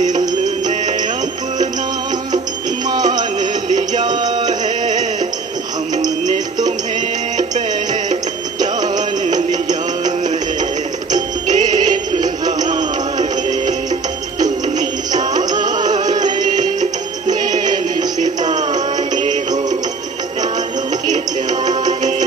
दिल ने अपना मान लिया है, हमने तुम्हें पहचान लिया है। एक हमारे तुम ही सहारे, नैन सितारे हो प्राणों के प्यारे।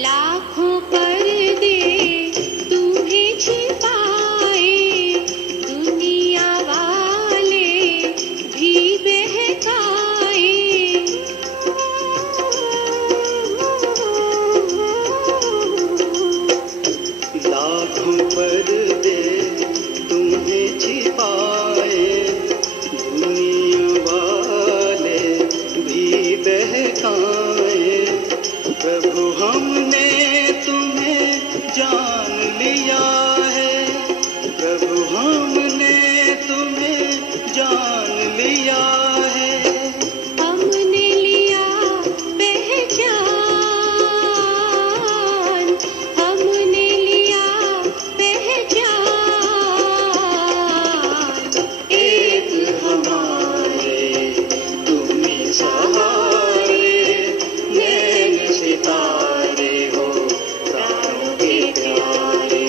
लाखों पर्दे तुम्हें छिपाए, दुनिया वाले भी बहकाए। लाखों पर्दे तुम्हें छिपाए, दुनिया वाले भी बहकाए। प्रभु हमने तुम्हें जान लिया है, प्रभु हमने तुम्हें जान लिया है। हमने लिया पहचान, हमने लिया पहचान। एक हमारे तुम ही सहारे, नैन सितारे हो प्राणों के प्यारे।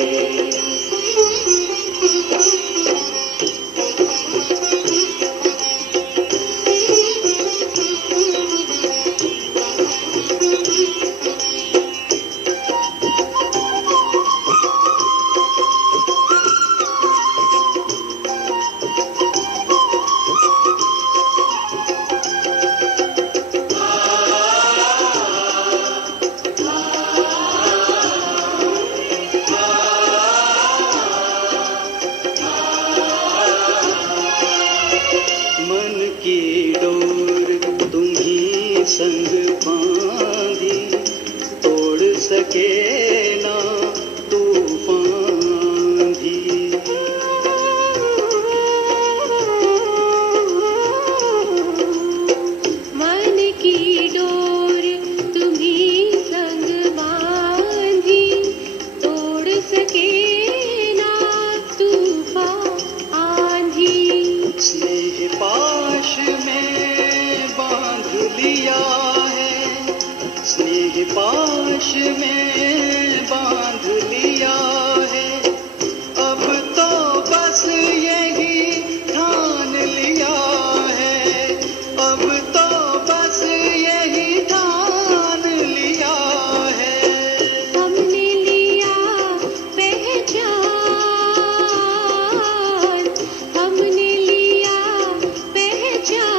मन की डोर तुम ही संग बांधी, तोड़ सके ना तूफान भी। मन की डोर तुम्ही संग बांधी, तोड़ सके ना तूफान आंधी। स्नेह पाश में बांध लिया है, स्नेह पाश में बांध लिया है। अब तो बस यही ठान लिया है, अब तो बस यही ठान लिया है। हमने लिया पहचान, हमने लिया पहचान।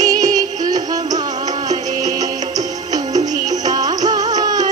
एक हमारे तुम ही सहारे,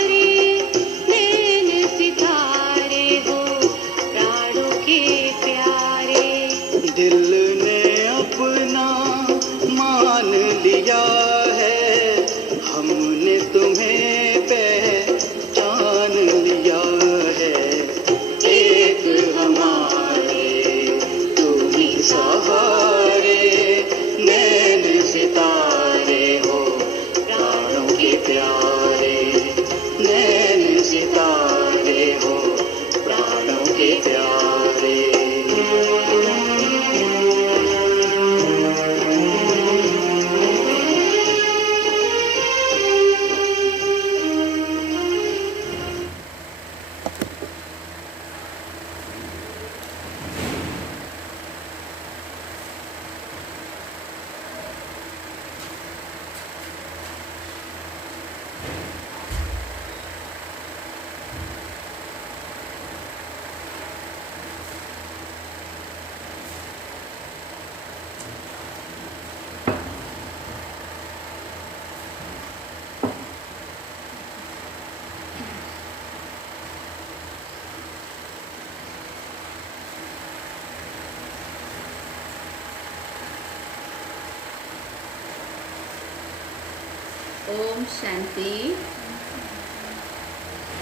ओम शांति।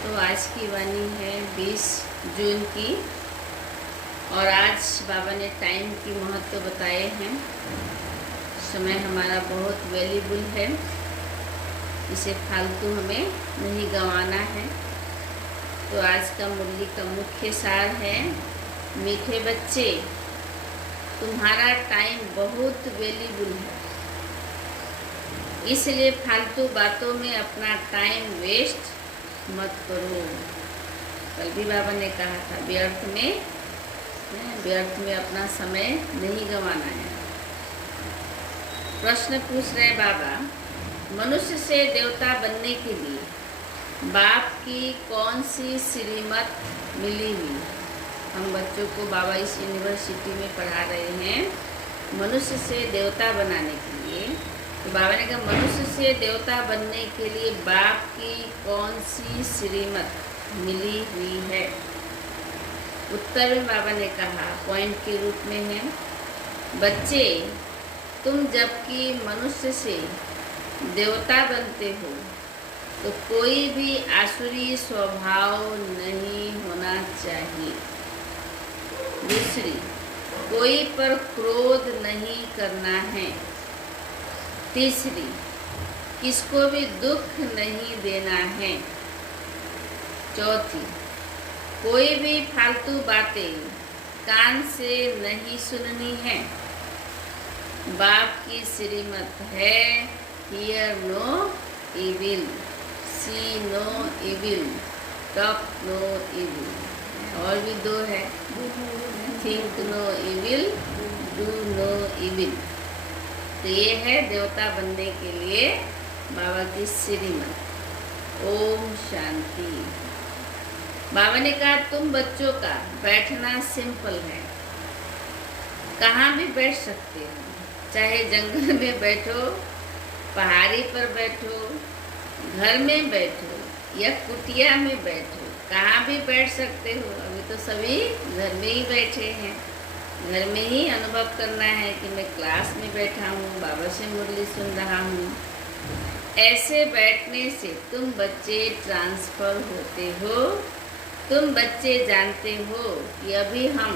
तो आज की वाणी है 20 जून की और आज बाबा ने टाइम की महत्व बताए हैं। समय हमारा बहुत वैल्यूबल है, इसे फालतू हमें नहीं गंवाना है। तो आज का मुरली का मुख्य सार है, मीठे बच्चे तुम्हारा टाइम बहुत वैल्यूबल है, इसलिए फालतू बातों में अपना टाइम वेस्ट मत करो। कल भी बाबा ने कहा था व्यर्थ में अपना समय नहीं गंवाना है। प्रश्न पूछ रहे बाबा, मनुष्य से देवता बनने के लिए बाप की कौन सी श्रीमत मिली हुई। हम बच्चों को बाबा इस यूनिवर्सिटी में पढ़ा रहे हैं मनुष्य से देवता बनाने के लिए। तो बाबा ने कहा मनुष्य से देवता बनने के लिए बाप की कौन सी श्रीमत मिली हुई है। उत्तर में बाबा ने कहा पॉइंट के रूप में है, बच्चे तुम जबकि मनुष्य से देवता बनते हो तो कोई भी आसुरी स्वभाव नहीं होना चाहिए। दूसरी, कोई पर क्रोध नहीं करना है। तीसरी, किसको भी दुख नहीं देना है। चौथी, कोई भी फालतू बातें कान से नहीं सुननी है। बाप की श्रीमत है, hear no evil, see no evil, talk no evil. और भी दो है, think no evil, do no evil. तो ये है देवता बनने के लिए बाबा की श्रीमत। ओम शांति। बाबा ने कहा तुम बच्चों का बैठना सिंपल है, कहाँ भी बैठ सकते हो, चाहे जंगल में बैठो, पहाड़ी पर बैठो, घर में बैठो या कुटिया में बैठो, कहाँ भी बैठ सकते हो। अभी तो सभी घर में ही बैठे हैं, घर में ही अनुभव करना है कि मैं क्लास में बैठा हूँ, बाबा से मुरली सुन रहा हूँ। ऐसे बैठने से तुम बच्चे ट्रांसफर होते हो। तुम बच्चे जानते हो कि अभी हम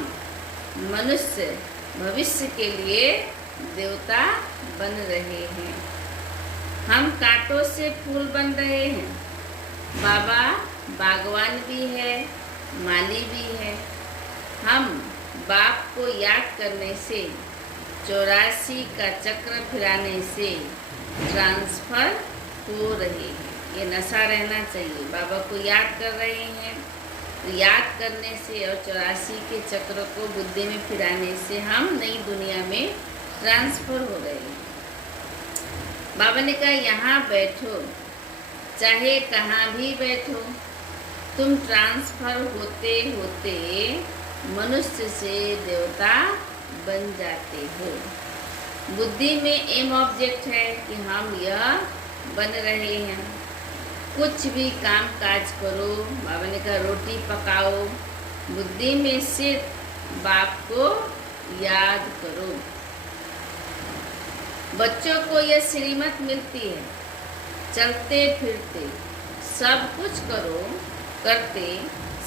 मनुष्य भविष्य के लिए देवता बन रहे हैं। हम कांटों से फूल बन रहे हैं। बाबा बागवान भी है, माली भी है। हम बाप को याद करने से 84 का चक्र फिराने से ट्रांसफर हो रहे हैं। ये नशा रहना चाहिए। बाबा को याद कर रहे हैं तो याद करने से और 84 के चक्र को बुद्धि में फिराने से हम नई दुनिया में ट्रांसफर हो रहे हैं। बाबा ने कहा यहाँ बैठो, चाहे कहाँ भी बैठो, तुम ट्रांसफर होते होते मनुष्य से देवता बन जाते हो। बुद्धि में एम ऑब्जेक्ट है कि हम यह बन रहे हैं। कुछ भी काम काज करो, बाबा ने कहा रोटी पकाओ, बुद्धि में सिर्फ बाप को याद करो। बच्चों को यह श्रीमत मिलती है, चलते फिरते सब कुछ करो, करते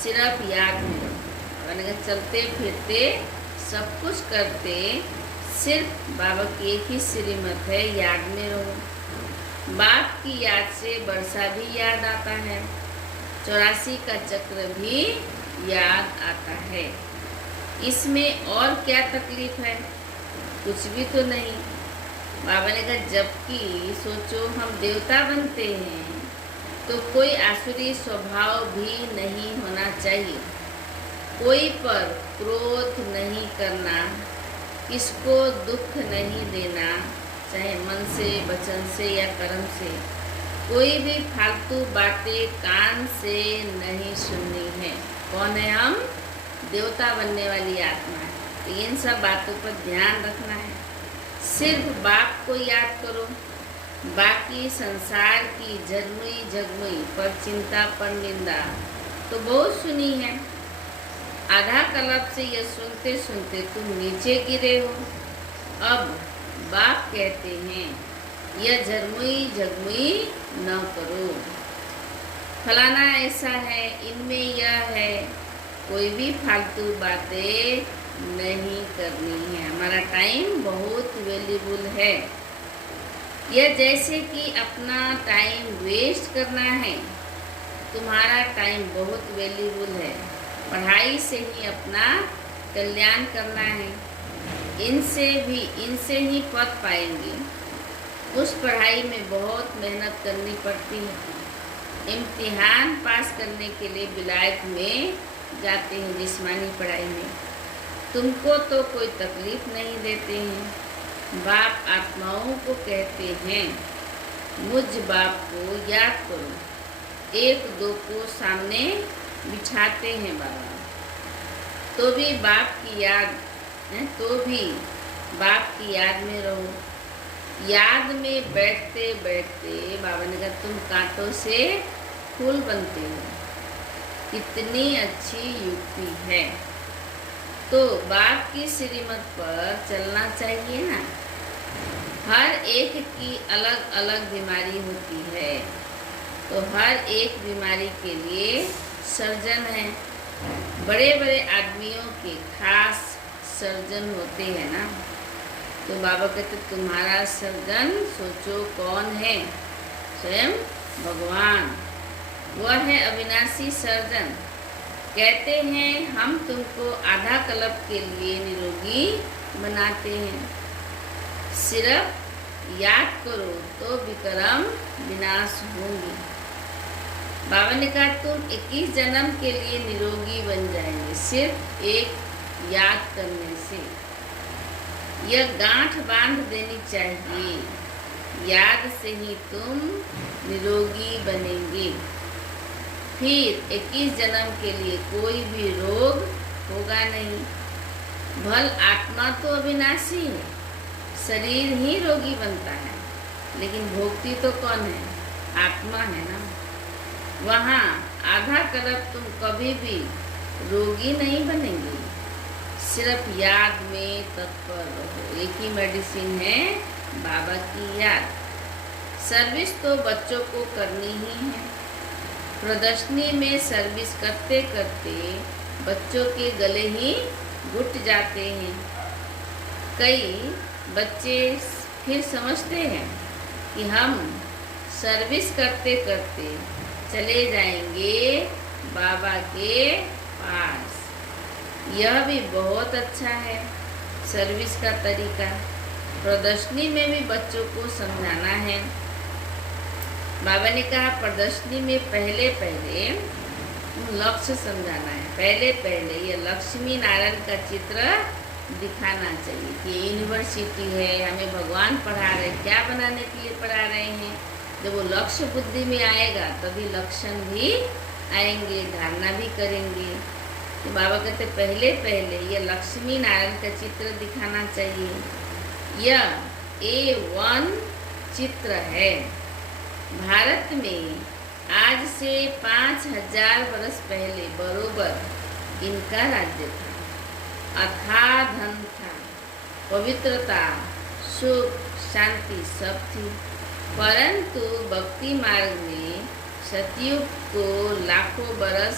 सिर्फ याद में रहो। बाबा ने कहा चलते फिरते सब कुछ करते सिर्फ बाबा की एक ही श्रीमत है, याद में रहो। बाप की याद से वर्षा भी याद आता है, 84 का चक्र भी याद आता है। इसमें और क्या तकलीफ है, कुछ भी तो नहीं। बाबा ने कहा जबकि सोचो हम देवता बनते हैं तो कोई आसुरी स्वभाव भी नहीं होना चाहिए। कोई पर क्रोध नहीं करना, किसको दुख नहीं देना, चाहे मन से, वचन से या कर्म से। कोई भी फालतू बातें कान से नहीं सुननी है। कौन है हम? देवता बनने वाली आत्मा है। तो इन सब बातों पर ध्यान रखना है। सिर्फ बाप को याद करो, बाकी संसार की झरमुई झगमुई पर चिंता पर निंदा तो बहुत सुनी है। आधा कल्प से यह सुनते सुनते तुम नीचे गिरे हो। अब बाप कहते हैं यह झरमुई झगमुई न करो। फलाना ऐसा है, इनमें यह है, कोई भी फालतू बातें नहीं करनी है। हमारा टाइम बहुत वैल्यूबल है। यह जैसे कि अपना टाइम वेस्ट करना है। तुम्हारा टाइम बहुत वैल्यूबल है। पढ़ाई से ही अपना कल्याण करना है। इनसे ही पद पाएंगे। उस पढ़ाई में बहुत मेहनत करनी पड़ती है। इम्तिहान पास करने के लिए विलायत में जाते हैं जिस्मानी पढ़ाई में। तुमको तो कोई तकलीफ नहीं देते हैं। बाप आत्माओं को कहते हैं, मुझ बाप को याद करो। एक दो को सामने बिछाते हैं बाबा, तो भी बाप की याद में रहो। याद में बैठते बैठते बाबा ने कहा, तुम कांटों से फूल बनते हो। कितनी अच्छी युक्ति है। तो बाप की श्रीमत पर चलना चाहिए ना। हर एक की अलग अलग बीमारी होती है, तो हर एक बीमारी के लिए सर्जन है। बड़े बड़े आदमियों के खास सर्जन होते हैं ना। तो बाबा कहते, तुम्हारा सर्जन सोचो कौन है? स्वयं भगवान। वह है अविनाशी सर्जन। कहते हैं, हम तुमको आधा कल्प के लिए निरोगी बनाते हैं। सिर्फ याद करो तो विक्रम विनाश होंगे। बाबा ने कहा, तुम 21 जन्म के लिए निरोगी बन जाएंगे सिर्फ एक याद करने से। यह गांठ बांध देनी चाहिए। याद से ही तुम निरोगी बनेंगे। फिर 21 जन्म के लिए कोई भी रोग होगा नहीं। भल आत्मा तो अविनाशी है, शरीर ही रोगी बनता है, लेकिन भोगती तो कौन है? आत्मा है ना। वहाँ आधा कल्प तुम कभी भी रोगी नहीं बनेंगे। सिर्फ याद में तत्पर रहो। एक ही मेडिसिन है, बाबा की याद। सर्विस तो बच्चों को करनी ही है। प्रदर्शनी में सर्विस करते करते बच्चों के गले ही घुट जाते हैं। कई बच्चे फिर समझते हैं कि हम सर्विस करते करते चले जाएंगे बाबा के पास। यह भी बहुत अच्छा है सर्विस का तरीका। प्रदर्शनी में भी बच्चों को समझाना है। बाबा ने कहा, प्रदर्शनी में पहले लक्ष्य समझाना है। पहले ये लक्ष्मी नारायण का चित्र दिखाना चाहिए कि यूनिवर्सिटी है, हमें भगवान पढ़ा रहे, क्या बनाने के लिए पढ़ा रहे हैं। जब वो लक्ष्य बुद्धि में आएगा तभी लक्षण भी आएंगे, धारणा भी करेंगे। तो बाबा कहते, पहले ये लक्ष्मी नारायण का चित्र दिखाना चाहिए। यह A1 चित्र है। भारत में आज से 5000 वर्ष पहले बरोबर इनका राज्य था। अथाह धन था, पवित्रता, सुख, शांति सब थी। परंतु भक्ति मार्ग में सतयुग को लाखों बरस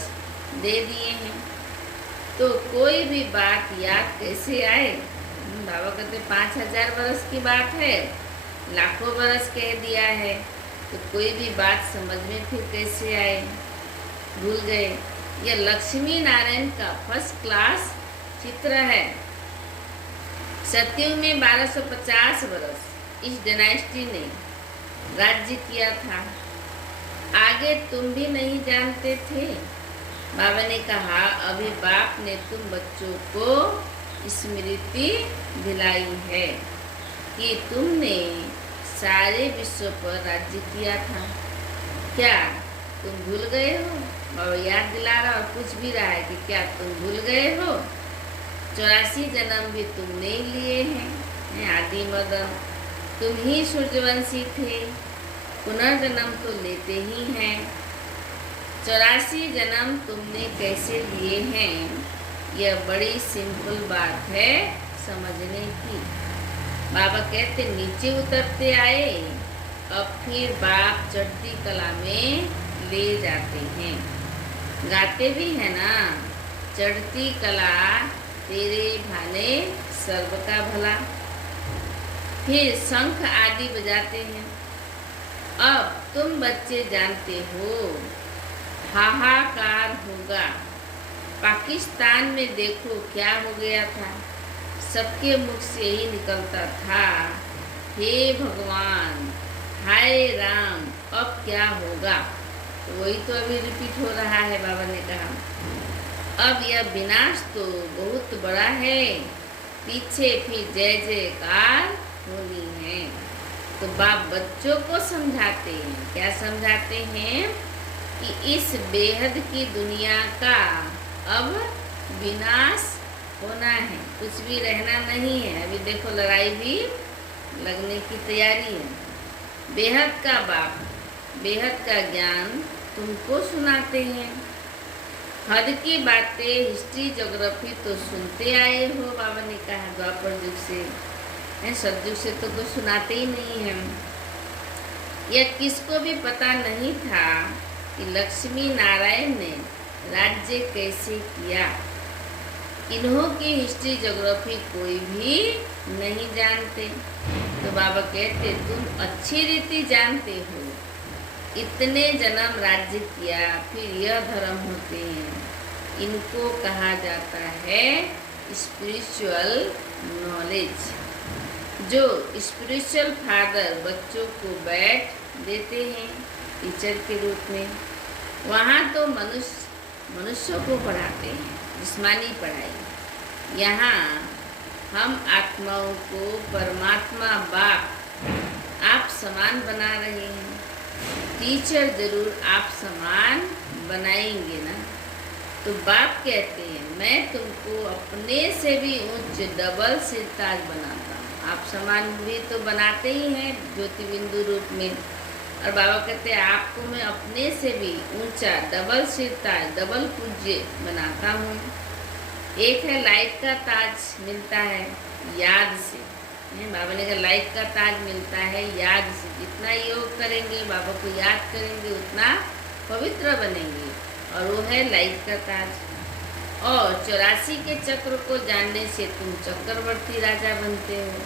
दे दिए हैं। तो कोई भी बात याद कैसे आए? बाबा कहते 5000 वर्ष की बात है, लाखों बरस कह दिया है, तो कोई भी बात समझ में फिर कैसे आए? भूल गए। यह लक्ष्मी नारायण का फर्स्ट क्लास चित्र है। सतयुग में 1250 वर्ष इस डायनेस्टी ने राज्य किया था। आगे तुम भी नहीं जानते थे। बाबा ने कहा, अभी बाप ने तुम बच्चों को स्मृति दिलाई है कि तुमने सारे विश्व पर राज्य किया था। क्या तुम भूल गए हो? बाबा याद दिला रहा और पूछ भी रहा है कि क्या तुम भूल गए हो? 84 जन्म भी तुमने लिए हैं। आदि मदन तुम ही सूर्यवंशी थे। पुनर्जन्म तो लेते ही हैं। 84 जन्म तुमने कैसे लिए हैं? यह बड़ी सिंपल बात है समझने की। बाबा कहते नीचे उतरते आए, अब फिर बाप चढ़ती कला में ले जाते हैं। गाते भी है ना, चढ़ती कला तेरे भाने सर्व का भला। फिर शंख आदि बजाते हैं। अब तुम बच्चे जानते हो हाहाकार होगा। पाकिस्तान में देखो क्या हो गया था, सबके मुख से ही निकलता था, हे भगवान, हाय राम, अब क्या होगा। तो वही तो अभी रिपीट हो रहा है। बाबा ने कहा अब यह विनाश तो बहुत बड़ा है, पीछे फिर जय जयकार होनी है। तो बाप बच्चों को समझाते हैं, क्या समझाते हैं कि इस बेहद की दुनिया का अब विनाश होना है, कुछ भी रहना नहीं है। अभी देखो लड़ाई भी लगने की तैयारी है। बेहद का बाप बेहद का ज्ञान तुमको सुनाते हैं। हद की बातें हिस्ट्री ज्योग्राफी तो सुनते आए हो, बाबा ने कहा द्वापर युग से, सतयुग से तो कुछ सुनाते ही नहीं है। यह किसको भी पता नहीं था कि लक्ष्मी नारायण ने राज्य कैसे किया। इन्हों की हिस्ट्री ज्योग्राफी कोई भी नहीं जानते। तो बाबा कहते तुम अच्छी रीति जानते हो, इतने जन्म राज्य किया, फिर यह धर्म होते हैं। इनको कहा जाता है स्पिरिचुअल नॉलेज। जो स्पिरिचुअल फादर बच्चों को बैठ देते हैं टीचर के रूप में, वहाँ तो मनुष्यों को पढ़ाते हैं, जिस्मानी पढ़ाई। यहाँ हम आत्माओं को परमात्मा बाप आप समान बना रहे हैं। टीचर जरूर आप समान बनाएंगे ना। तो बाप कहते हैं मैं तुमको अपने से भी उच्च डबल सिरताज बनाता हूँ। आप समान भी तो बनाते ही हैं ज्योति बिंदु रूप में, और बाबा कहते हैं आपको मैं अपने से भी ऊंचा डबल सिरताज डबल पूज्य बनाता हूँ। एक है लाइट का ताज मिलता है याद से, बाबा ने कहा लाइट का ताज मिलता है याद से। जितना योग करेंगे, बाबा को याद करेंगे, उतना पवित्र बनेंगे, और वो है लाइट का ताज। और 84 के चक्र को जानने से तुम चक्रवर्ती राजा बनते हो,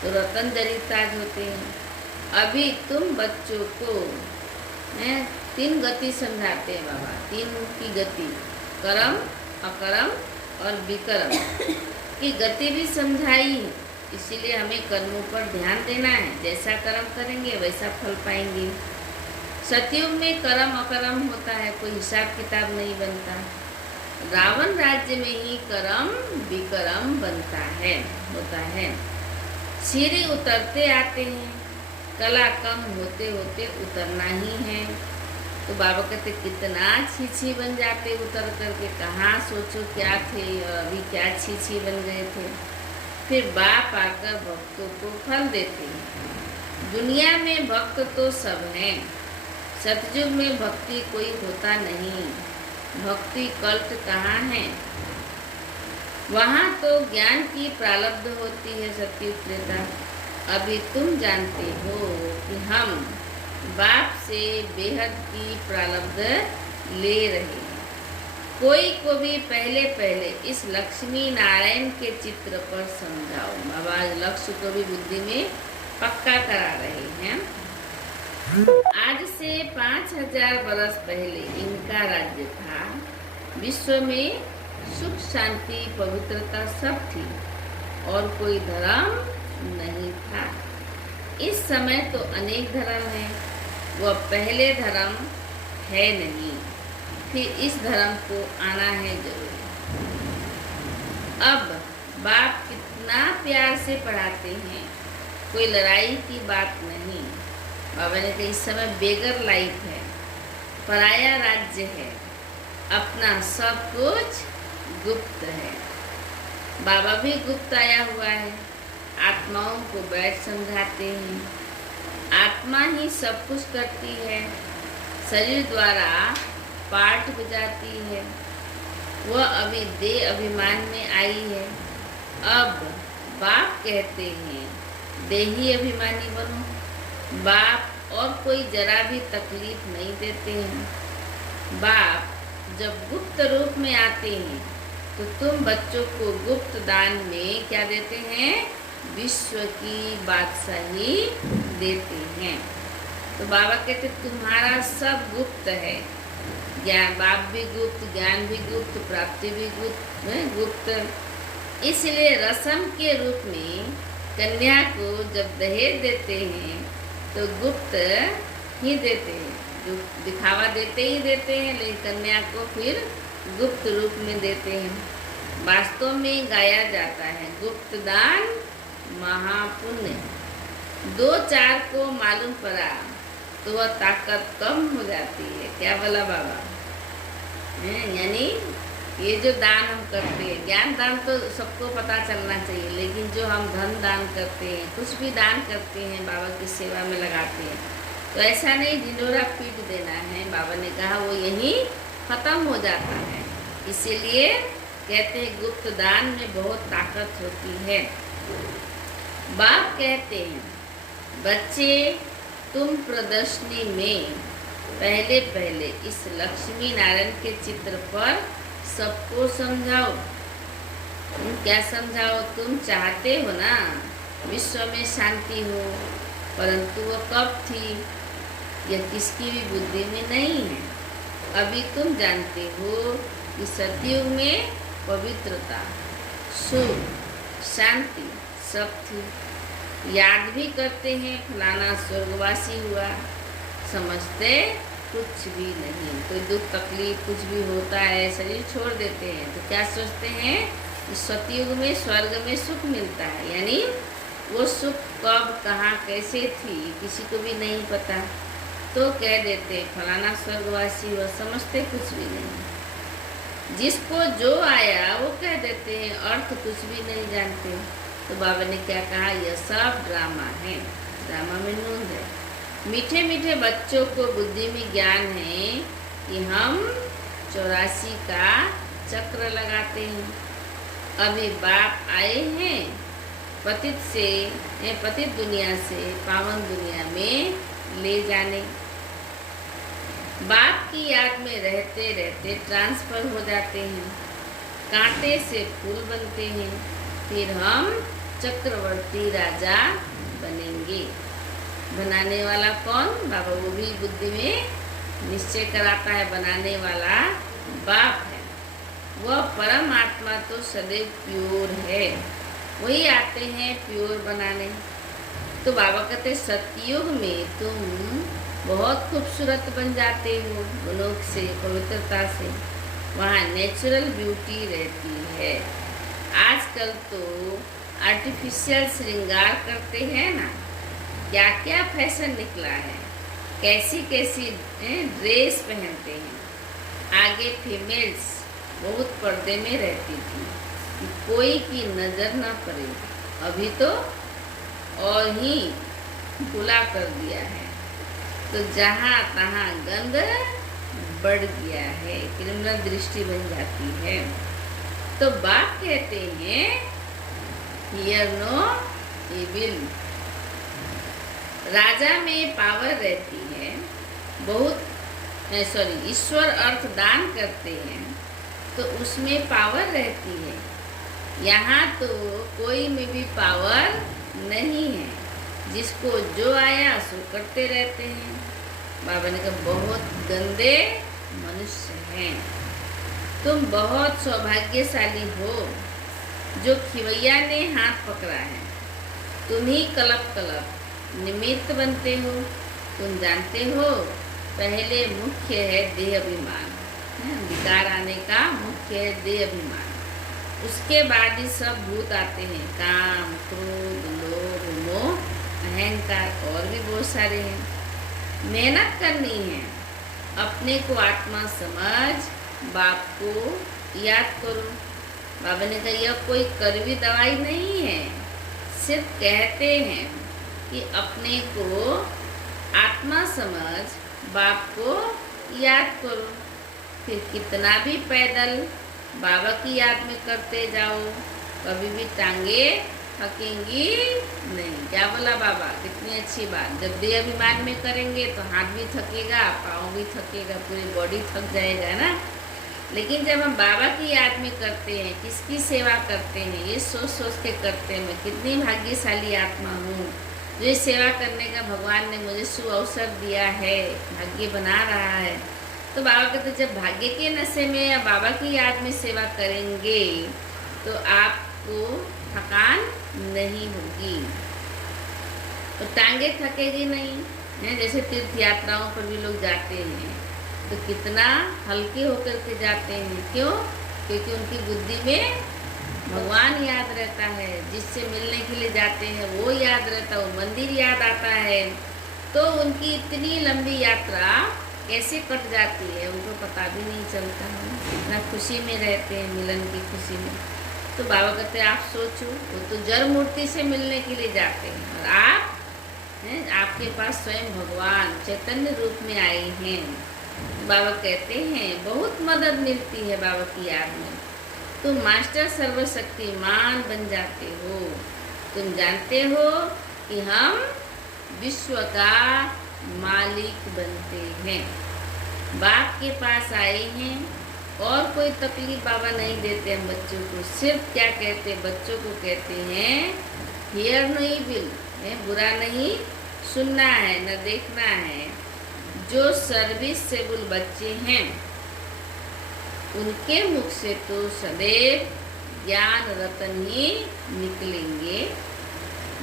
तो रतन जरी ताज होते हैं। अभी तुम बच्चों को 3 गति समझाते हैं बाबा, 3 की गति, कर्म, अकर्म और विकर्म की गति भी समझाई है। इसीलिए हमें कर्मों पर ध्यान देना है, जैसा कर्म करेंगे वैसा फल पाएंगे। सतयुग में कर्म अकर्म होता है, कोई हिसाब किताब नहीं बनता। रावण राज्य में ही कर्म विकर्म बनता है, होता है। सीढ़ी उतरते आते हैं, कला कम होते होते उतरना ही है। तो बाबा कहते कितना छीछी बन जाते उतर करके, कहाँ सोचो क्या थे और अभी क्या छीछी बन गए थे। फिर बाप आकर भक्तों को फल देते हैं। दुनिया में भक्त तो सब हैं, सतयुग में भक्ति कोई होता नहीं। भक्ति कल्ट कहाँ है, वहाँ तो ज्ञान की प्रारब्ध होती है सतयुग त्रेता। अभी तुम जानते हो कि हम बाप से बेहद की प्रारब्ध ले रहे हैं। कोई को भी पहले इस लक्ष्मी नारायण के चित्र पर समझाओ। बाबा लक्ष्य को भी बुद्धि में पक्का करा रहे हैं। आज से 5000 वर्ष पहले इनका राज्य था। विश्व में सुख शांति पवित्रता सब थी और कोई धर्म नहीं था। इस समय तो अनेक धर्म हैं, वह पहले धर्म है नहीं, फिर इस धर्म को आना है जरूर। अब बाप कितना प्यार से पढ़ाते हैं, कोई लड़ाई की बात नहीं। बाबा ने कहा इस समय बेगर लाइफ है, पराया राज्य है, अपना सब कुछ गुप्त है। बाबा भी गुप्त आया हुआ है, आत्माओं को बैठ समझाते हैं। आत्मा ही सब कुछ करती है, शरीर द्वारा पाठ बजाती है। वह अभी देह अभिमान में आई है। अब बाप कहते हैं देही अभिमानी बनो। बाप और कोई जरा भी तकलीफ नहीं देते हैं। बाप जब गुप्त रूप में आते हैं तो तुम बच्चों को गुप्त दान में क्या देते हैं? विश्व की बादशाही देते हैं। तो बाबा कहते तुम्हारा सब गुप्त है। ज्ञान, बाप भी गुप्त, ज्ञान भी गुप्त, प्राप्ति भी गुप्त। इसलिए रसम के रूप में कन्या को जब दहेज देते हैं तो गुप्त ही देते हैं, जो दिखावा देते ही देते हैं, लेकिन कन्या को फिर गुप्त रूप में देते हैं। वास्तव में गाया जाता है गुप्त दान महापुण्य। 2-4 को मालूम पड़ा तो वह ताकत कम हो जाती है। क्या बोला बाबा? यानी ये जो दान हम करते हैं, ज्ञान दान तो सबको पता चलना चाहिए, लेकिन जो हम धन दान करते हैं, कुछ भी दान करते हैं, बाबा की सेवा में लगाते हैं, तो ऐसा नहीं ढिंढोरा पीट देना है। बाबा ने कहा वो यहीं खत्म हो जाता है। इसीलिए कहते हैं गुप्त दान में बहुत ताकत होती है। बाप कहते हैं बच्चे तुम प्रदर्शनी में पहले इस लक्ष्मी नारायण के चित्र पर सबको समझाओ। तुम क्या समझाओ? तुम चाहते हो ना विश्व में शांति हो, परंतु वो कब थी यह किसकी भी बुद्धि में नहीं है। अभी तुम जानते हो कि सतयुग में पवित्रता, सुख, शांति सब थी। याद भी करते हैं फलाना स्वर्गवासी हुआ, समझते कुछ भी नहीं। कोई दुख तकलीफ कुछ भी होता है, शरीर छोड़ देते हैं तो क्या सोचते हैं कि सतयुग में स्वर्ग में सुख मिलता है। यानी वो सुख कब कहाँ कैसे थी किसी को भी नहीं पता, तो कह देते हैं फलाना स्वर्गवासी हुआ, समझते कुछ भी नहीं। जिसको जो आया वो कह देते हैं, अर्थ कुछ भी नहीं जानते। तो बाबा ने क्या कहा? यह सब ड्रामा है, ड्रामा में नूंद है। मीठे मीठे बच्चों को बुद्धि में ज्ञान है कि हम 84 का चक्र लगाते हैं। अभी बाप आए हैं पतित दुनिया से पावन दुनिया में ले जाने। बाप की याद में रहते रहते ट्रांसफर हो जाते हैं, कांटे से फूल बनते हैं, फिर हम चक्रवर्ती राजा बनेंगे। बनाने वाला कौन? बाबा वो भी बुद्धि में निश्चय कराता है। बनाने वाला बाप है। वह परम आत्मा तो सदैव प्योर है, वही आते हैं प्योर बनाने। तो बाबा कहते सतयुग में तुम बहुत खूबसूरत बन जाते हो, गुणों से, पवित्रता से। वहाँ नेचुरल ब्यूटी रहती है। आजकल तो आर्टिफिशियल श्रृंगार करते हैं ना, क्या क्या फैशन निकला है, कैसी कैसी ड्रेस पहनते हैं। आगे फीमेल्स बहुत पर्दे में रहती थी कि कोई की नज़र ना पड़े, अभी तो और ही खुला कर दिया है। तो जहाँ तहाँ गंध बढ़ गया है, क्रिमिनल दृष्टि बन जाती है। तो बाप कहते हैं हियर नो इविल। राजा में पावर रहती है बहुत, ईश्वर अर्थ दान करते हैं तो उसमें पावर रहती है। यहाँ तो कोई में भी पावर नहीं है, जिसको जो आया सो करते रहते हैं। बाबा ने कहा बहुत गंदे मनुष्य हैं। तुम बहुत सौभाग्यशाली हो जो खिवैया ने हाथ पकड़ा है। तुम ही कलप निमित्त बनते हो। तुम जानते हो पहले मुख्य है देह अभिमान, विकार आने का मुख्य है देह अभिमान। उसके बाद ही सब भूत आते हैं, काम, क्रोध, लोभ, मोह, अहंकार और भी बहुत सारे हैं। मेहनत करनी है, अपने को आत्मा समझ, बाप को याद करो। बाबा ने कहा यह कोई कड़वी दवाई नहीं है, सिर्फ कहते हैं कि अपने को आत्मा समझ, बाप को याद करो। फिर कितना भी पैदल बाबा की याद में करते जाओ, कभी भी टांगे थकेंगी नहीं। क्या बोला बाबा, कितनी अच्छी बात। जब देह अभिमान में करेंगे तो हाथ भी थकेगा, पाँव भी थकेगा, पूरी बॉडी थक जाएगा ना। लेकिन जब हम बाबा की याद में करते हैं, किसकी सेवा करते हैं, ये सोच सोच के करते हैं मैं कितनी भाग्यशाली आत्मा हूँ, जो ये सेवा करने का भगवान ने मुझे सुअवसर दिया है, भाग्य बना रहा है। तो बाबा कहते जब भाग्य के नशे में या बाबा की याद में सेवा करेंगे तो आपको थकान नहीं होगी, तो टांगे थकेगी नहीं है। जैसे तीर्थ यात्राओं पर भी लोग जाते हैं तो कितना हल्के होकर के जाते हैं, क्यों? क्योंकि उनकी बुद्धि में भगवान याद रहता है, जिससे मिलने के लिए जाते हैं वो याद रहता है, वो मंदिर याद आता है, तो उनकी इतनी लंबी यात्रा कैसे कट जाती है उनको पता भी नहीं चलता है, इतना खुशी में रहते हैं, मिलन की खुशी में। तो बाबा कहते हैं आप सोचो, वो तो जड़ मूर्ति से मिलने के लिए जाते हैं और आप हैं, आपके पास स्वयं भगवान चैतन्य रूप में आए हैं। बाबा कहते हैं बहुत मदद मिलती है बाबा की याद में। तुम मास्टर सर्वशक्तिमान बन जाते हो। तुम जानते हो कि हम विश्व का मालिक बनते हैं। बाप के पास आए हैं और कोई तकलीफ बाबा नहीं देते हम बच्चों को। सिर्फ क्या कहते हैं, बच्चों को कहते हैं हियर नो इविल, बुरा नहीं सुनना है न देखना है। जो सर्विसेबल बच्चे हैं उनके मुख से तो सदैव ज्ञान रतन ही निकलेंगे।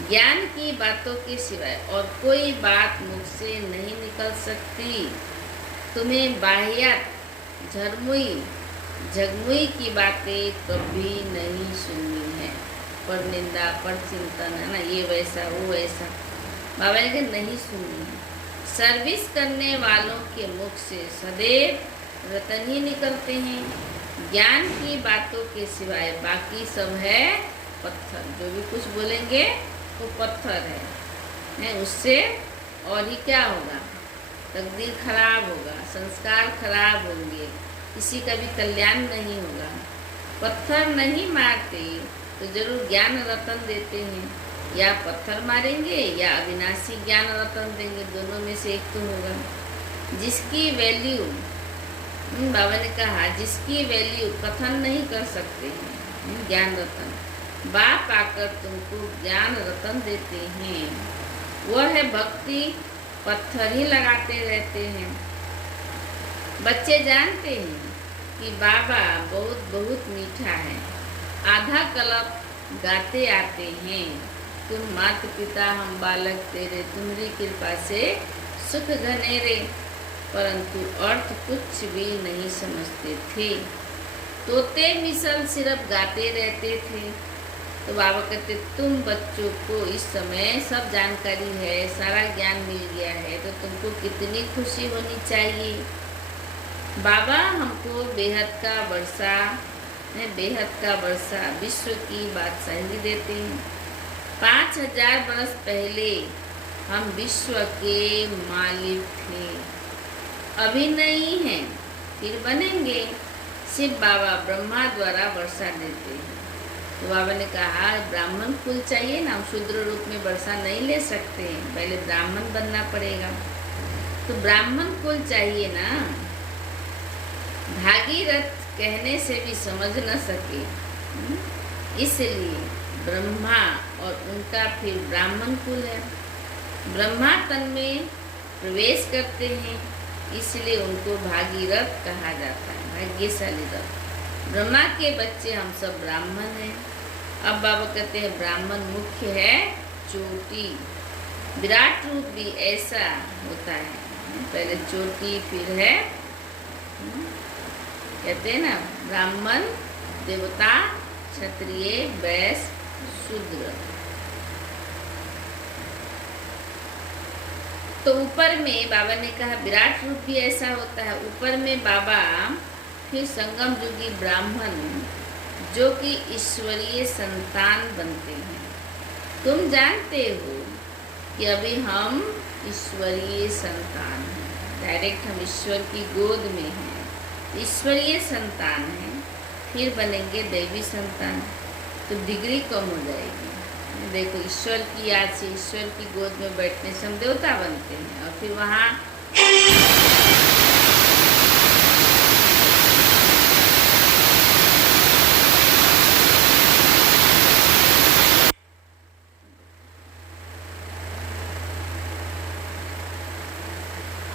ज्ञान की बातों के सिवाय और कोई बात मुख से नहीं निकल सकती। तुम्हें बाह्यत, झरमुई, झगमुई की बातें कभी नहीं सुननी है। पर निंदा, पर चिंतन है ना, ये वैसा वो वैसा, बाबा ने कहा नहीं सुननी है। सर्विस करने वालों के मुख से सदैव रतन ही निकलते हैं। ज्ञान की बातों के सिवाय बाकी सब है पत्थर। जो भी कुछ बोलेंगे वो पत्थर है। उससे और ही क्या होगा, तकदीर खराब होगा, संस्कार खराब होंगे, किसी का भी कल्याण नहीं होगा। पत्थर नहीं मारते तो जरूर ज्ञान रतन देते हैं, या पत्थर मारेंगे या अविनाशी ज्ञान रतन देंगे, दोनों में से एक तो होगा। जिसकी वैल्यू, बाबा ने कहा जिसकी वैल्यू कथन नहीं कर सकते हैं, ज्ञान रतन, बाप आकर तुमको ज्ञान रतन देते हैं। वह है भक्ति, पत्थर ही लगाते रहते हैं। बच्चे जानते हैं कि बाबा बहुत बहुत मीठा है, आधा कल्प गाते आते हैं। तुम माता पिता हम बालक तेरे, तुम्हारी कृपा से सुख घनेरे, परंतु अर्थ कुछ भी नहीं समझते थे। तोते मिसल सिर्फ गाते रहते थे। तो बाबा कहते तुम बच्चों को इस समय सब जानकारी है, सारा ज्ञान मिल गया है, तो तुमको कितनी खुशी होनी चाहिए। बाबा हमको बेहद का वर्षा विश्व की बादशाही देते हैं। 5000 बरस पहले हम विश्व के मालिक थे, अभी नहीं हैं, फिर बनेंगे। सिर्फ बाबा ब्रह्मा द्वारा वर्षा देते हैं। तो बाबा ने कहा ब्राह्मण कुल चाहिए ना, हम शूद्र रूप में वर्षा नहीं ले सकते, पहले ब्राह्मण बनना पड़ेगा। तो ब्राह्मण कुल चाहिए ना। भागीरथ कहने से भी समझ न सके, इसलिए ब्रह्मा और उनका फिर ब्राह्मण कुल है। ब्रह्मा तन में प्रवेश करते हैं, इसलिए उनको भागीरथ कहा जाता है, भाग्यशाली रथ। ब्रह्मा के बच्चे हम सब ब्राह्मण हैं। अब बाबा कहते हैं ब्राह्मण मुख्य है चोटी, विराट रूप भी ऐसा होता है, पहले चोटी फिर है, कहते हैं ना ब्राह्मण, देवता, क्षत्रिय, वैश्य, शूद्र। तो ऊपर में बाबा ने कहा विराट रूप भी ऐसा होता है। ऊपर में बाबा फिर संगम युगी ब्राह्मण जो कि ईश्वरीय संतान बनते हैं। तुम जानते हो कि अभी हम ईश्वरीय संतान हैं, डायरेक्ट हम ईश्वर की गोद में हैं, ईश्वरीय संतान हैं। फिर बनेंगे दैवी संतान, तो डिग्री कम हो जाएगी, देखो, ईश्वर की याद से, ईश्वर की गोद में बैठने से हम देवता बनते हैं और फिर वहाँ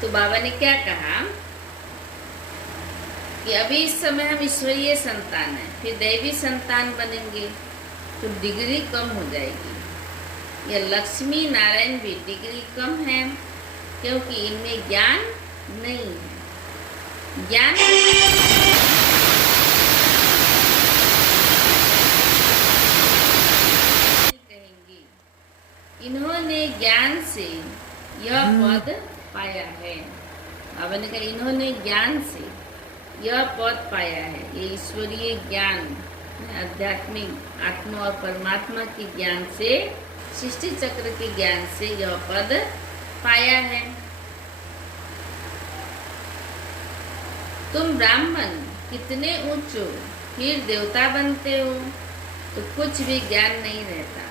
तो बाबा ने क्या कहा कि अभी इस समय हम ईश्वरीय संतान हैं, फिर दैवी संतान बनेंगे तो डिग्री कम हो जाएगी। यह लक्ष्मी नारायण भी डिग्री कम है क्योंकि इनमें ज्ञान नहीं है। ज्ञान कहेंगे, इन्होंने ज्ञान से यह पद पाया है। बाबा ने कहा इन्होंने ज्ञान से यह पद पाया है। ये ईश्वरीय ज्ञान, आध्यात्मिक आत्मा और परमात्मा के ज्ञान से, सृष्टि चक्र के ज्ञान से यह पद पाया है। तुम ब्राह्मण कितने ऊंचो फिर देवता बनते हो तो कुछ भी ज्ञान नहीं रहता।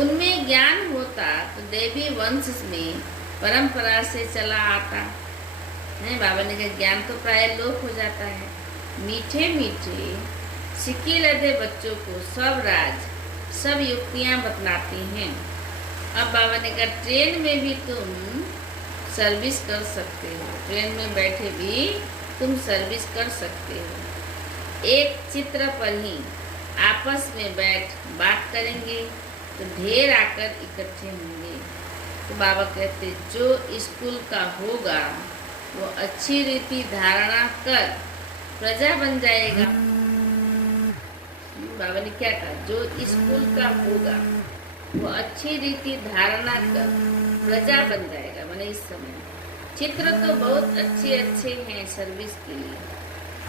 उनमें ज्ञान होता तो देवी वंश में परंपरा से चला आता है। बाबा ने कहा ज्ञान तो प्राय लोप हो जाता है। मीठे मीठे सिक्की लदे बच्चों को सब राज, सब युक्तियां बतलाती हैं। अब बाबा ने कहा ट्रेन में भी तुम सर्विस कर सकते हो, ट्रेन में बैठे भी तुम सर्विस कर सकते हो। एक चित्र पर ही आपस में बैठ बात करेंगे तो ढेर आकर इकट्ठे होंगे। तो बाबा कहते जो स्कूल का होगा वो अच्छी रीति धारणा कर प्रजा बन जाएगा। बाबा ने क्या कहा, जो स्कूल का होगा वो अच्छी रीति धारणा कर प्रजा बन जाएगा। मैंने इस समय चित्र तो बहुत अच्छे अच्छे हैं सर्विस के लिए।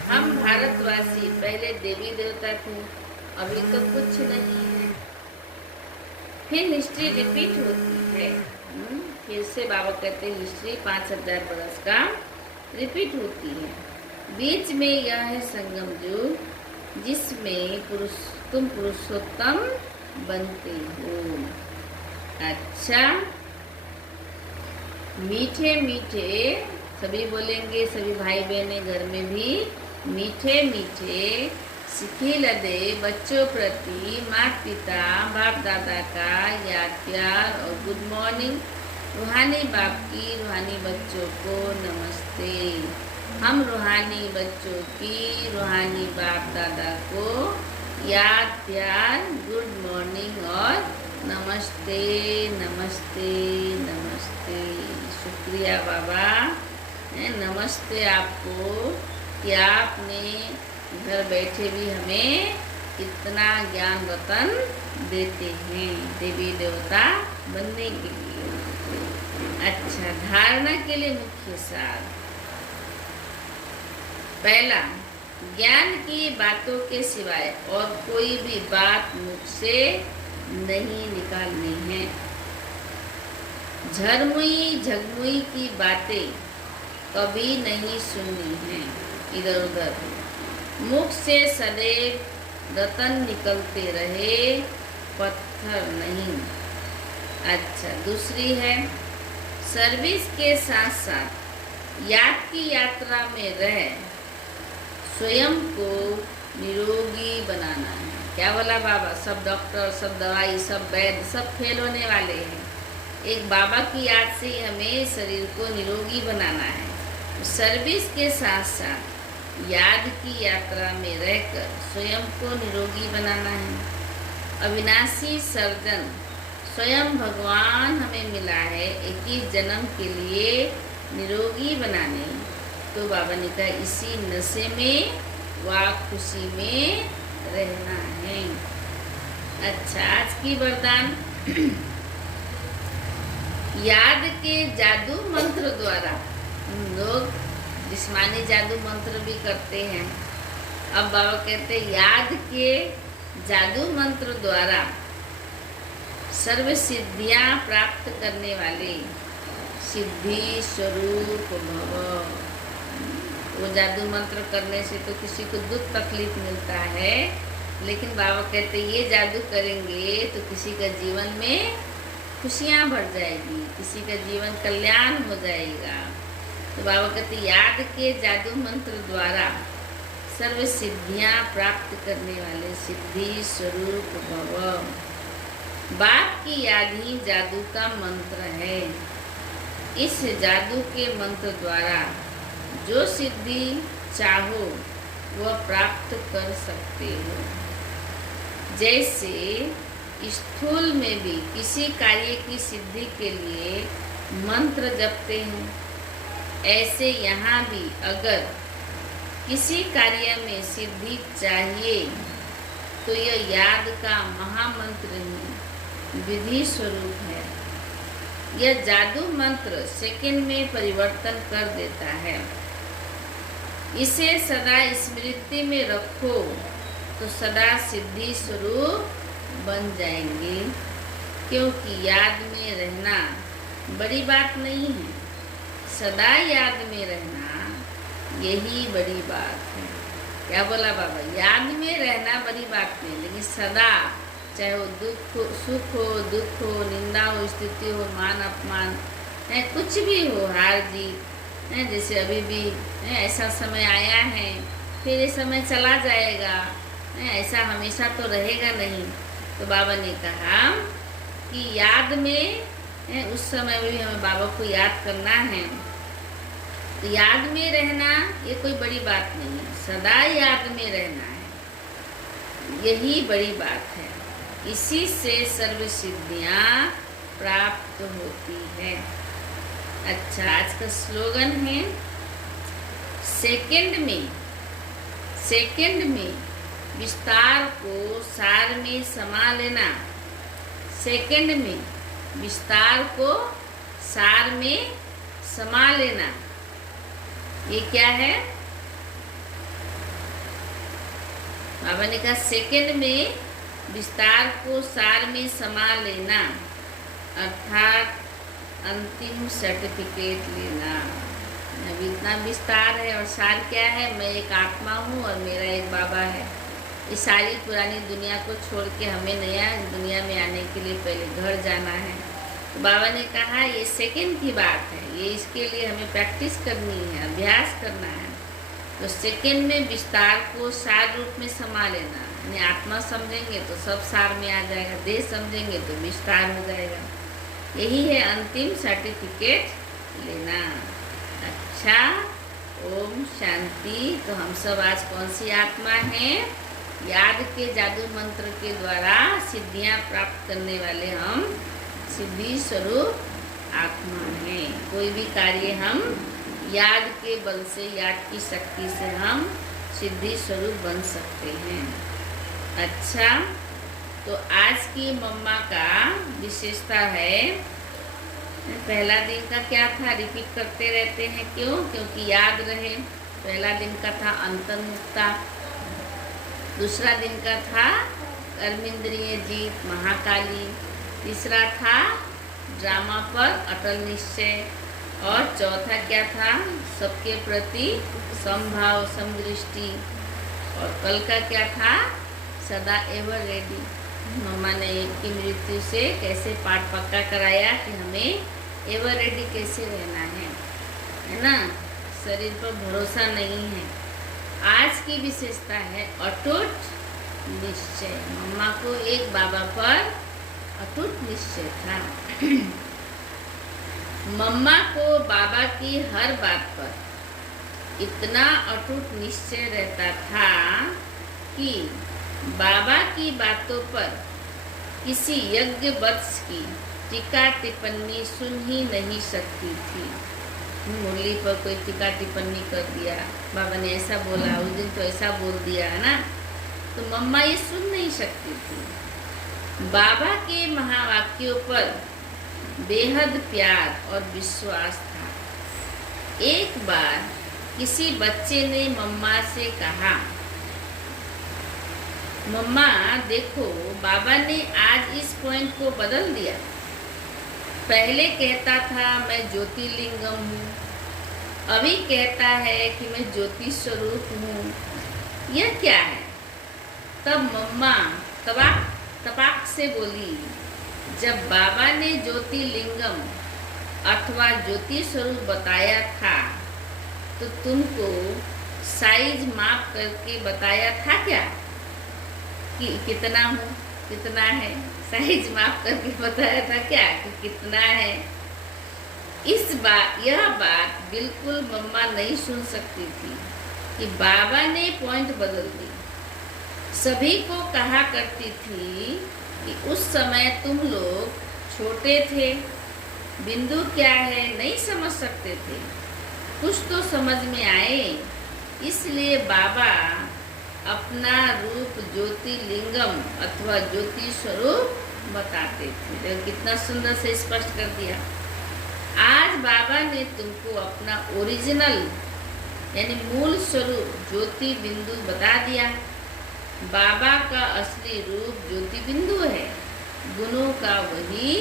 हम भारतवासी पहले देवी देवता थे, अभी तो कुछ नहीं है। फिर हिस्ट्री रिपीट होती है। फिर से बाबा कहते हैं हिस्ट्री 5000 बरस का रिपीट होती है। बीच में यह है संगम युग जिसमें तुम पुरुषोत्तम बनते हो। अच्छा, मीठे मीठे सभी बोलेंगे, सभी भाई बहने घर में भी मीठे मीठे सिक्की लदे बच्चों प्रति माता पिता बाप दादा का याद प्यार और गुड मॉर्निंग। रूहानी बाप की रूहानी बच्चों को नमस्ते। हम रूहानी बच्चों की रूहानी बाप दादा को याद प्यार गुड मॉर्निंग और नमस्ते नमस्ते नमस्ते। शुक्रिया बाबा, नमस्ते आपको कि आपने घर बैठे भी हमें इतना ज्ञान रतन देते हैं देवी देवता बनने के लिए। अच्छा, धारणा के लिए मुख्य सार। पहला, ज्ञान की बातों के सिवाय और कोई भी बात मुख से नहीं निकालनी है। झरमुई झगमुई की बातें कभी नहीं सुननी है इधर उधर। मुख से सदैव रतन निकलते रहे, पत्थर नहीं। अच्छा, दूसरी है सर्विस के साथ साथ याद की यात्रा में रह स्वयं को निरोगी बनाना है। क्या बोला बाबा, सब डॉक्टर, सब दवाई, सब वैद्य, सब फेल होने वाले हैं। एक बाबा की याद से हमें शरीर को निरोगी बनाना है। सर्विस के साथ साथ याद की यात्रा में रहकर स्वयं को निरोगी बनाना है। अविनाशी सर्जन स्वयं भगवान हमें मिला है 21 जन्म के लिए निरोगी बनाने। तो बाबा ने कहा इसी नशे में व खुशी में रहना है। अच्छा, आज की वरदान याद के जादू मंत्र द्वारा लोग जिस्मानी जादू मंत्र भी करते हैं। अब बाबा कहते हैं याद के जादू मंत्र द्वारा सर्व सिद्धियां प्राप्त करने वाले सिद्धि स्वरूप भव। वो जादू मंत्र करने से तो किसी को दुख तकलीफ मिलता है, लेकिन बाबा कहते ये जादू करेंगे तो किसी का जीवन में खुशियाँ बढ़ जाएगी, किसी का जीवन कल्याण हो जाएगा। तो बाबा कहते याद के जादू मंत्र द्वारा सर्व सिद्धियाँ प्राप्त करने वाले सिद्धि स्वरूप भव। बाप की याद ही जादू का मंत्र है। इस जादू के मंत्र द्वारा जो सिद्धि चाहो वह प्राप्त कर सकते हो। जैसे स्थूल में भी किसी कार्य की सिद्धि के लिए मंत्र जपते हैं, ऐसे यहाँ भी अगर किसी कार्य में सिद्धि चाहिए तो यह याद का महामंत्र ही विधि स्वरूप है। यह जादू मंत्र सेकंड में परिवर्तन कर देता है। इसे सदा स्मृति में रखो तो सदा सिद्धि स्वरूप बन जाएंगे, क्योंकि याद में रहना बड़ी बात नहीं है, सदा याद में रहना यही बड़ी बात है। क्या बोला बाबा? याद में रहना बड़ी बात नहीं, लेकिन सदा, चाहे वो दुख हो, सुख हो, दुख हो, निंदा हो, स्थिति हो, मान अपमान है, कुछ भी हो, हार जीत है, जैसे अभी भी है, ऐसा समय आया है, फिर ये समय चला जाएगा है, ऐसा हमेशा तो रहेगा नहीं। तो बाबा ने कहा कि याद में है, उस समय में भी हमें बाबा को याद करना है। तो याद में रहना ये कोई बड़ी बात नहीं है, सदा याद में रहना है, यही बड़ी बात है। इसी से सर्व सिद्धियाँ प्राप्त होती है। अच्छा, आज का स्लोगन है सेकंड में विस्तार को सार में समा लेना। सेकंड में विस्तार को सार में समा लेना, ये क्या है? बाबा ने कहा सेकंड में विस्तार को सार में समा लेना, अर्थात अंतिम सर्टिफिकेट लेना। अभी इतना विस्तार है और सार क्या है? मैं एक आत्मा हूँ और मेरा एक बाबा है। इस सारी पुरानी दुनिया को छोड़ के हमें नया दुनिया में आने के लिए पहले घर जाना है। तो बाबा ने कहा ये सेकंड की बात है, ये इसके लिए हमें प्रैक्टिस करनी है, अभ्यास करना है। तो सेकंड में विस्तार को सार रूप में समा लेना, यानी आत्मा समझेंगे तो सब सार में आ जाएगा, देह समझेंगे तो विस्तार हो जाएगा। यही है अंतिम सर्टिफिकेट लेना। अच्छा, ओम शांति। तो हम सब आज कौन सी आत्मा हैं? याद के जादू मंत्र के द्वारा सिद्धियां प्राप्त करने वाले हम सिद्धि स्वरूप आत्मा हैं। कोई भी कार्य हम याद के बल से, याद की शक्ति से हम सिद्धि स्वरूप बन सकते हैं। अच्छा, तो आज की मम्मा का विशेषता है, पहला दिन का क्या था, रिपीट करते रहते हैं, क्यों? क्योंकि याद रहे। पहला दिन का था अंतर्मुक्ता, दूसरा दिन का था कर्मेंद्रिय जीत महाकाली, तीसरा था ड्रामा पर अटल निश्चय, और चौथा क्या था? सबके प्रति समभाव समदृष्टि, और कल का क्या था? सदा एवर रेडी। मम्मा ने एक की मृत्यु से कैसे पाठ पक्का कराया कि हमें एवर रेडी कैसे रहना है ना, शरीर पर भरोसा नहीं है। आज की विशेषता है अटूट निश्चय। मम्मा को एक बाबा पर अटूट निश्चय था। मम्मा को बाबा की हर बात पर इतना अटूट निश्चय रहता था कि बाबा की बातों पर किसी यज्ञ वत्स की टीका टिप्पणी सुन ही नहीं सकती थी। मुरली पर कोई टीका टिप्पणी कर दिया, बाबा ने ऐसा बोला, उस दिन तो ऐसा बोल दिया है ना, तो मम्मा ये सुन नहीं सकती थी। बाबा के महावाक्यों पर बेहद प्यार और विश्वास था। एक बार किसी बच्चे ने मम्मा से कहा, मम्मा देखो बाबा ने आज इस पॉइंट को बदल दिया। पहले कहता था मैं ज्योतिर्लिंगम हूँ, अभी कहता है कि मैं ज्योति स्वरूप हूँ, यह क्या है? तब मम्मा तबाक तपाक से बोली, जब बाबा ने ज्योतिर्लिंगम अथवा ज्योति स्वरूप बताया था तो तुमको साइज माप करके बताया था क्या कि कितना हूँ, कितना है? साइज माप करके बताया था क्या कि कितना है? यह बात बिल्कुल मम्मा नहीं सुन सकती थी कि बाबा ने पॉइंट बदल दी। सभी को कहा करती थी कि उस समय तुम लोग छोटे थे, बिंदु क्या है नहीं समझ सकते थे, कुछ तो समझ में आए, इसलिए बाबा अपना रूप ज्योतिर्लिंगम अथवा ज्योति स्वरूप बताते थे। देखो कितना सुंदर से स्पष्ट कर दिया। आज बाबा ने तुमको अपना ओरिजिनल यानी मूल स्वरूप ज्योति बिंदु बता दिया। बाबा का असली रूप ज्योति बिंदु है, गुणों का वही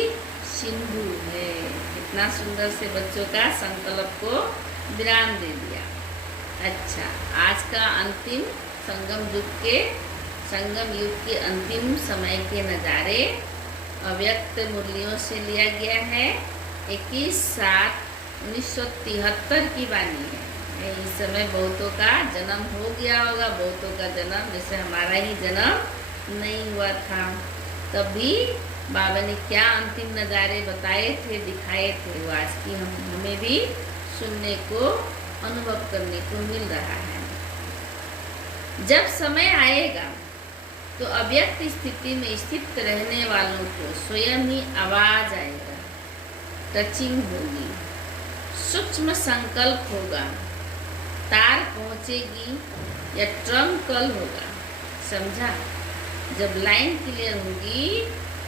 सिंधु है। कितना सुंदर से बच्चों का संकल्प को विराम दे दिया। अच्छा, आज का अंतिम संगम युग के अंतिम समय के नज़ारे अव्यक्त मुरलियों से लिया गया है। 21/7/1973 की वाणी है। इस समय बहुतों का जन्म हो गया होगा, बहुतों का जन्म जैसे हमारा ही जन्म नहीं हुआ था। तभी बाबा ने क्या अंतिम नज़ारे बताए थे, दिखाए थे, वो आज की हमें भी सुनने को, अनुभव करने को मिल रहा है। जब समय आएगा तो अव्यक्त स्थिति में स्थित रहने वालों को स्वयं ही आवाज आएगा, टचिंग होगी, सूक्ष्म संकल्प होगा, तार पहुंचेगी या ट्रम कल होगा। समझा? जब लाइन क्लियर होगी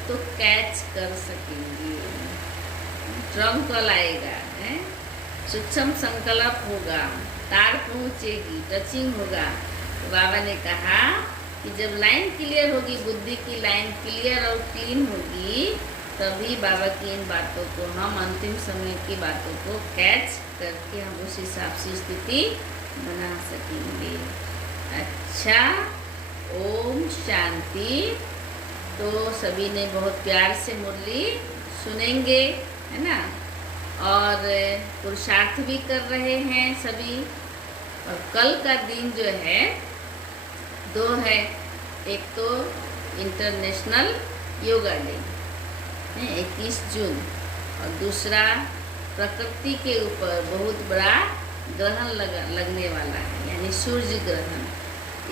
तो कैच कर सकेंगे। ट्रम कल आएगा, सूक्ष्म संकल्प होगा, तार पहुंचेगी, टचिंग होगा। तो बाबा ने कहा कि जब लाइन क्लियर होगी, बुद्धि की लाइन क्लियर और क्लीन होगी, तभी बाबा की इन बातों को हम अंतिम समय की बातों को कैच करके हम उस हिसाब से स्थिति बना सकेंगे। अच्छा, ओम शांति। तो सभी ने बहुत प्यार से मुरली सुनेंगे, है ना, और पुरुषार्थ भी कर रहे हैं सभी। और कल का दिन जो है 2 है, एक तो इंटरनेशनल योगा डे 21 जून और दूसरा प्रकृति के ऊपर बहुत बड़ा ग्रहण लगने वाला है, यानी सूर्य ग्रहण।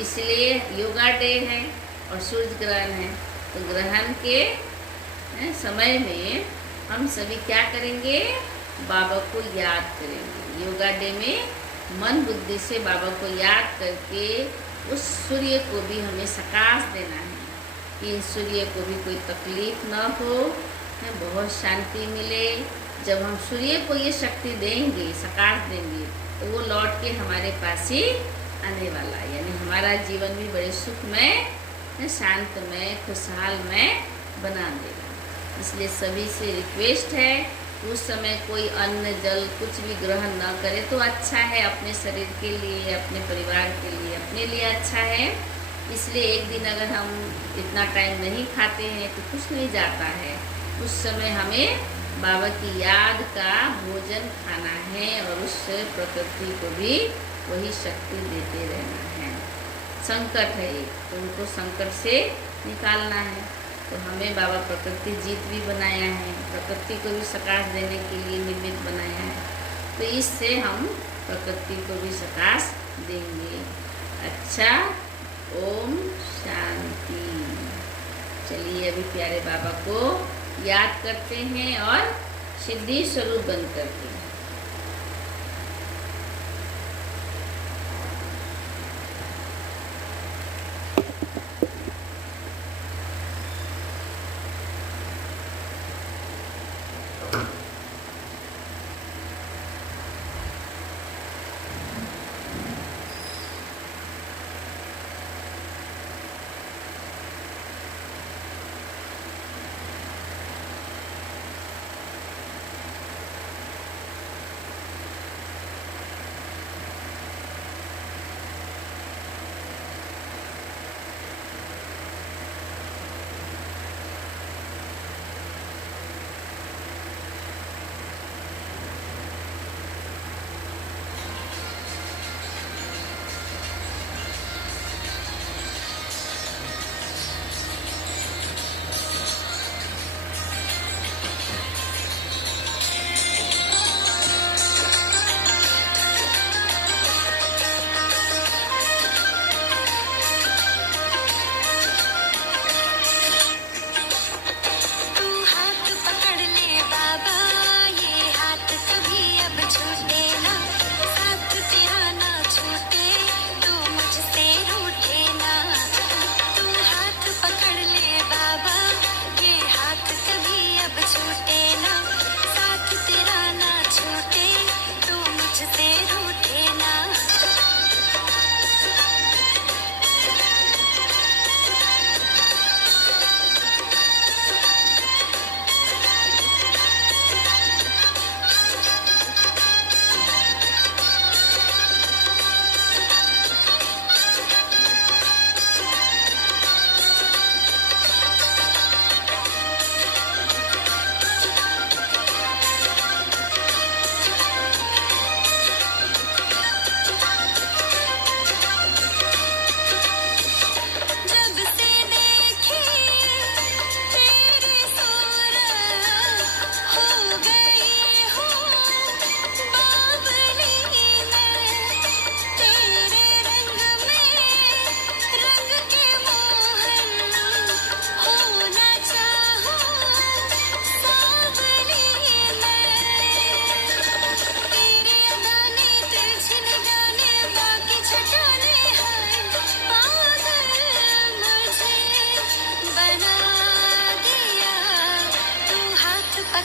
इसलिए योगा डे है और सूर्य ग्रहण है। तो ग्रहण के समय में हम सभी क्या करेंगे? बाबा को याद करेंगे। योगा डे में मन बुद्धि से बाबा को याद करके उस सूर्य को भी हमें सकाश देना है कि सूर्य को भी कोई तकलीफ न हो, बहुत शांति मिले। जब हम सूर्य को ये शक्ति देंगे, सकाश देंगे, तो वो लौट के हमारे पास ही आने वाला है, यानी हमारा जीवन भी बड़े सुखमय, शांतमय, खुशहालमय बना देगा। इसलिए सभी से रिक्वेस्ट है, उस समय कोई अन्न जल कुछ भी ग्रहण न करे तो अच्छा है, अपने शरीर के लिए, अपने परिवार के लिए, अपने लिए अच्छा है। इसलिए एक दिन अगर हम इतना टाइम नहीं खाते हैं तो कुछ नहीं जाता है। उस समय हमें बाबा की याद का भोजन खाना है और उस प्रकृति को भी वही शक्ति देते रहना है। संकट है तो उनको संकट से निकालना है। तो हमें बाबा प्रकृति जीत भी बनाया है, प्रकृति को भी सकाश देने के लिए निर्मित बनाया है। तो इससे हम प्रकृति को भी सकाश देंगे। अच्छा, ओम शांति। चलिए अभी प्यारे बाबा को याद करते हैं और सिद्धि स्वरूप बन करते हैं।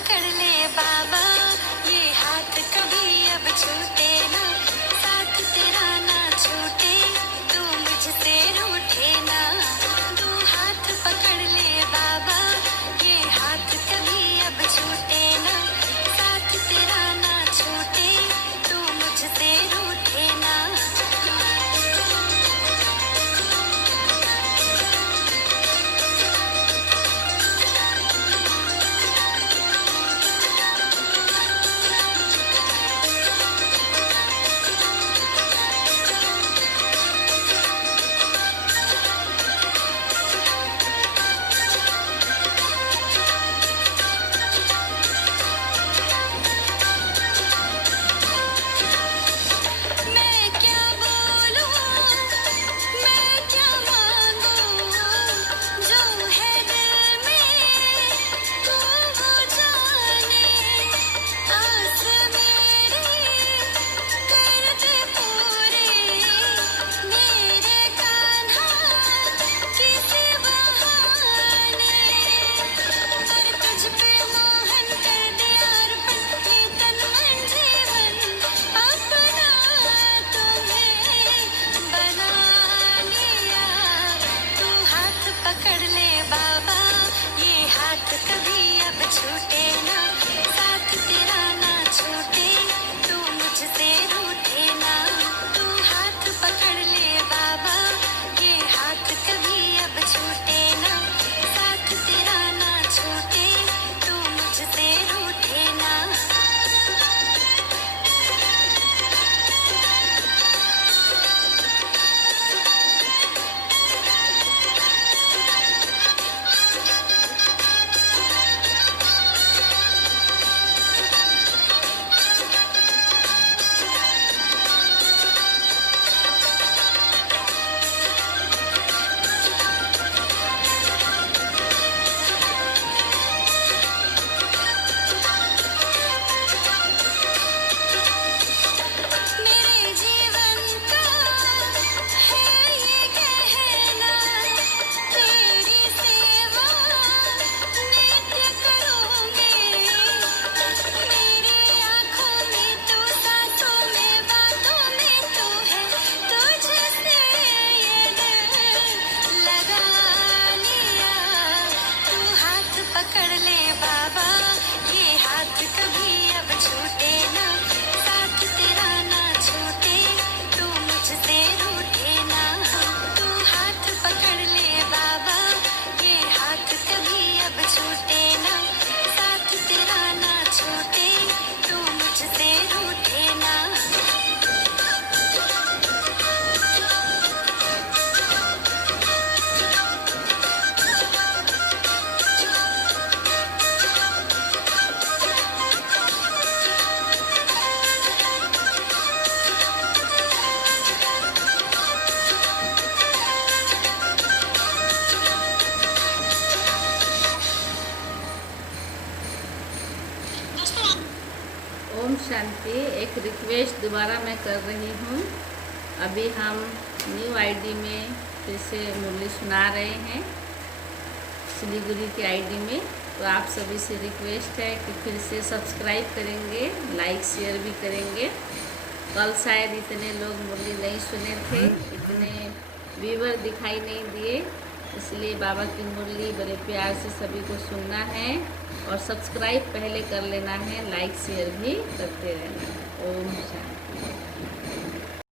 पकड़ ले बाबा, ये हाथ कभी अब छूटे ना, साथ तेरा ना छूटे, तू मुझसे रूठे ना। तू हाथ पकड़ ले बाबा, ये हाथ कभी अब छूटे ना, साथ तेरा ना छूटे, तू मुझसे रूठे ना। मैं क्या बोलूं, मैं क्या मांगूं, जो है दिल में तू वो जाने। आस मेरी कर दे पूरे, मेरे कान्हा किसी बहाने। कर तुझ पे मोहन कर दे अर्पण, ये तन मन जीवन अपना तुम्हें बना लिया। तू हाथ पकड़ ले बाबा, ये हाथ कभी अब छूटे ना, साथ तेरा ना छूटे, तू मुझसे रूठे ना। तू हाथ पकड़ ले बाबा, ये हाथ कभी अब छूटे ना, साथ तेरा ना छूटे, तू मुझसे रूठे ना। मेरे जीवन का है ये कहना, तेरी सेवा नित्य करूँगी। मेरी आँखों में तू, सांसों में, बातों में तू है, तुझसे ये दिल लगा लिया। तू हाथ पकड़ ले बाबा, ये हाथ कभी अब छूटे ना, साथ तेरा ना छूटे, तू मुझसे रूठे ना। तू हाथ पकड़ ले बाबा, ये हाथ कभी अब छूटे ना, साथ तेरा ना छूटे, तू मुझसे रूठे ना। ओम शांति। एक रिक्वेस्ट दोबारा मैं कर रही हूँ। अभी हम न्यू आईडी में फिर से मुरली सुना रहे हैं, सिलीगुड़ी की आईडी में। तो आप सभी से रिक्वेस्ट है कि फिर से सब्सक्राइब करेंगे, लाइक शेयर भी करेंगे। कल शायद इतने लोग मुरली नहीं सुने थे, इतने व्यूवर दिखाई नहीं दिए, इसलिए बाबा की मुरली बड़े प्यार से सभी को सुनना है और सब्सक्राइब पहले कर लेना है, लाइक शेयर भी करते रहना। ओम शांति।